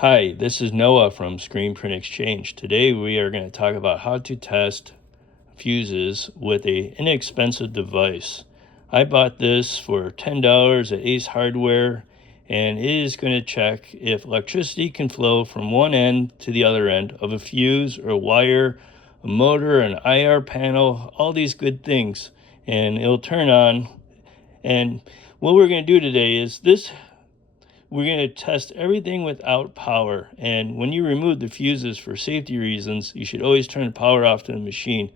Hi, this is Noah from screenprintexchange. Today we are going to talk about how to test fuses with an inexpensive device. I bought this for $10 at Ace Hardware, and it is going to check if electricity can flow from one end to the other end of a fuse or a wire, a motor, an IR panel, all these good things, and it'll turn on. And what we're going to do today is we're going to test everything without power. And when you remove the fuses for safety reasons, you should always turn the power off to the machine.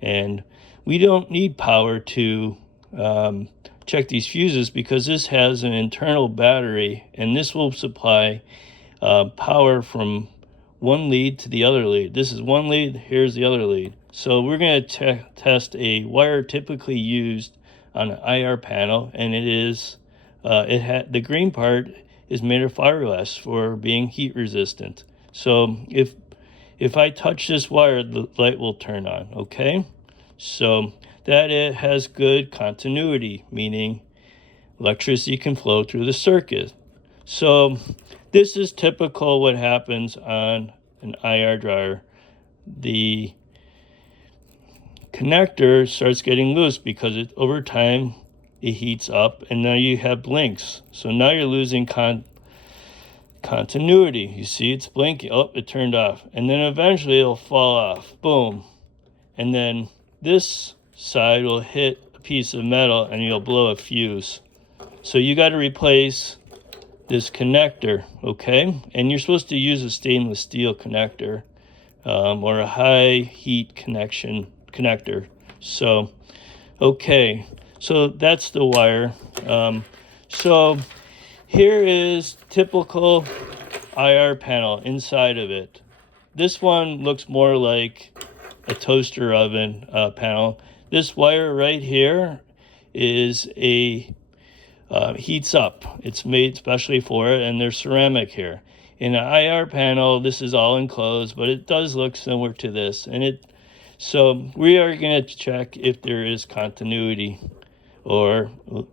And we don't need power to check these fuses because this has an internal battery, and this will supply power from one lead to the other lead. This is one lead, here's the other lead. So we're going to test a wire typically used on an IR panel, and it is the green part is made of fiberglass for being heat resistant. So if I touch this wire, the light will turn on, okay? So that it has good continuity, meaning electricity can flow through the circuit. So this is typical what happens on an IR dryer. The connector starts getting loose because over time it heats up, and now you have blinks. So now you're losing continuity. You see it's blinking. Oh, it turned off. And then eventually it'll fall off. Boom. And then this side will hit a piece of metal and you'll blow a fuse. So you got to replace this connector, okay? And you're supposed to use a stainless steel connector or a high heat connector. So, okay. So that's the wire. So here is typical IR panel inside of it. This one looks more like a toaster oven panel. This wire right here is heats up. It's made specially for it, and there's ceramic here. In an IR panel, this is all enclosed, but it does look similar to this. So we are going to check if there is continuity or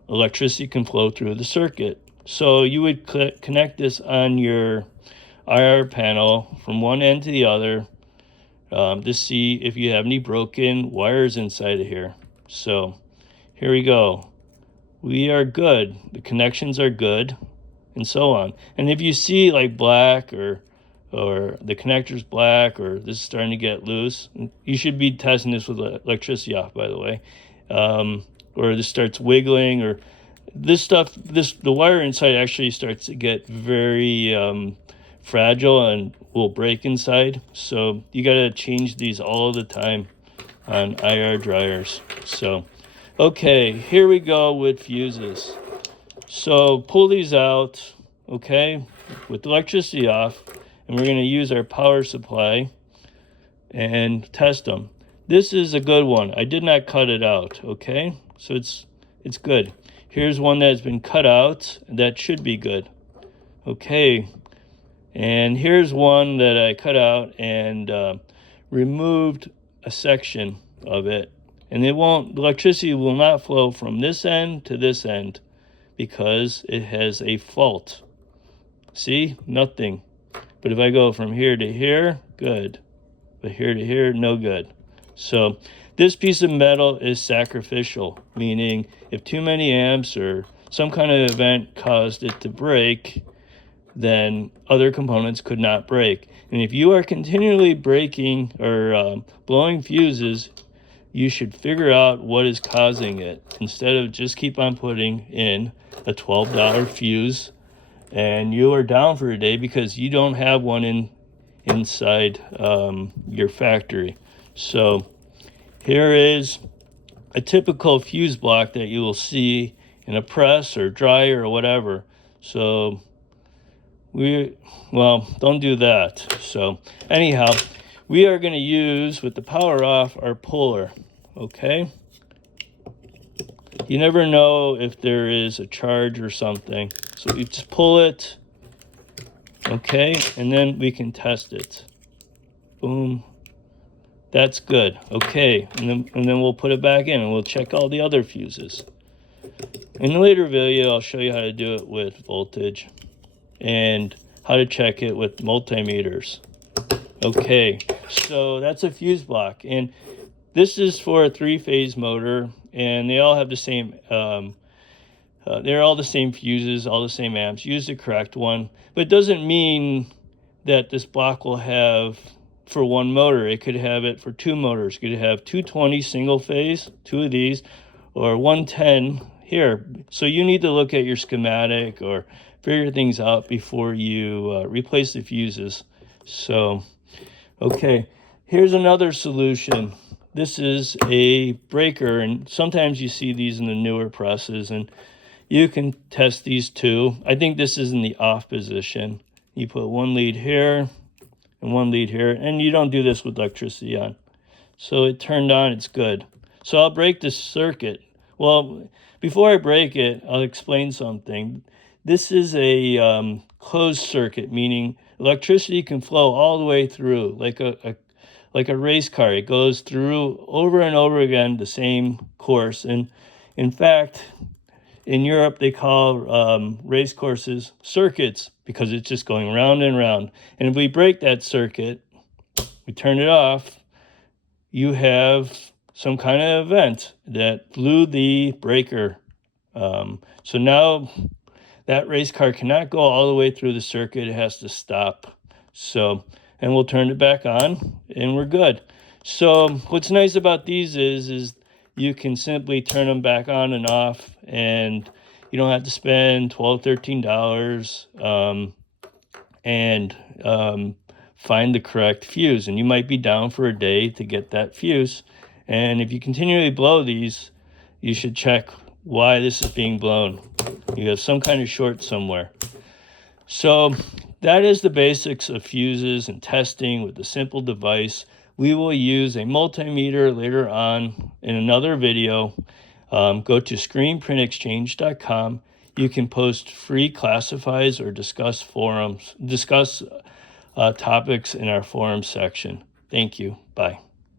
electricity can flow through the circuit. So you would connect this on your IR panel from one end to the other to see if you have any broken wires inside of here. So here we go. We are good. The connections are good, and so on. And if you see like black or the connector's black or this is starting to get loose, you should be testing this with electricity off, by the way. Or this starts wiggling, or the wire inside actually starts to get very fragile and will break inside. So you got to change these all the time on IR dryers. So, okay, here we go with fuses. So pull these out, okay, with electricity off, and we're going to use our power supply and test them. This is a good one. I did not cut it out, okay? So it's good. Here's one that's been cut out. That should be good. Okay. And here's one that I cut out and removed a section of it. And the electricity will not flow from this end to this end because it has a fault. See? Nothing. But if I go from here to here, good. But here to here, no good. So this piece of metal is sacrificial, meaning if too many amps or some kind of event caused it to break, then other components could not break. And if you are continually breaking or blowing fuses, you should figure out what is causing it instead of just keep on putting in a $12 fuse and you are down for a day because you don't have one inside your factory. So here is a typical fuse block that you will see in a press or dryer or whatever. So don't do that. So anyhow, we are going to use, with the power off, our puller, okay? You never know if there is a charge or something. So you just pull it, okay? And then we can test it. Boom. That's good. Okay, and then we'll put it back in and we'll check all the other fuses. In a later video, I'll show you how to do it with voltage and how to check it with multimeters. Okay, so that's a fuse block, and this is for a 3-phase motor, and they all have the same they're all the same fuses, all the same amps. Use the correct one, but it doesn't mean that this block will have for one motor. It could have it for 2 motors. It could have 220 single phase, 2 of these, or 110 here. So you need to look at your schematic or figure things out before you replace the fuses. So, okay, here's another solution. This is a breaker, and sometimes you see these in the newer presses, and you can test these too. I think this is in the off position. You put 1 lead here and 1 lead here, and you don't do this with electricity on. So it turned on, it's good. So I'll break this circuit. Well, before I break it, I'll explain something. This is a closed circuit, meaning electricity can flow all the way through, like a race car. It goes through over and over again the same course. And in fact, in Europe, they call race courses circuits because it's just going round and round. And if we break that circuit, we turn it off, you have some kind of event that blew the breaker. So now that race car cannot go all the way through the circuit. It has to stop. So, and we'll turn it back on and we're good. So what's nice about these is you can simply turn them back on and off, and you don't have to spend $12, $13 and find the correct fuse. And you might be down for a day to get that fuse. And if you continually blow these, you should check why this is being blown. You have some kind of short somewhere. So that is the basics of fuses and testing with a simple device. We will use a multimeter later on in another video. Go to screenprintexchange.com. You can post free classifies or discuss topics in our forum section. Thank you. Bye.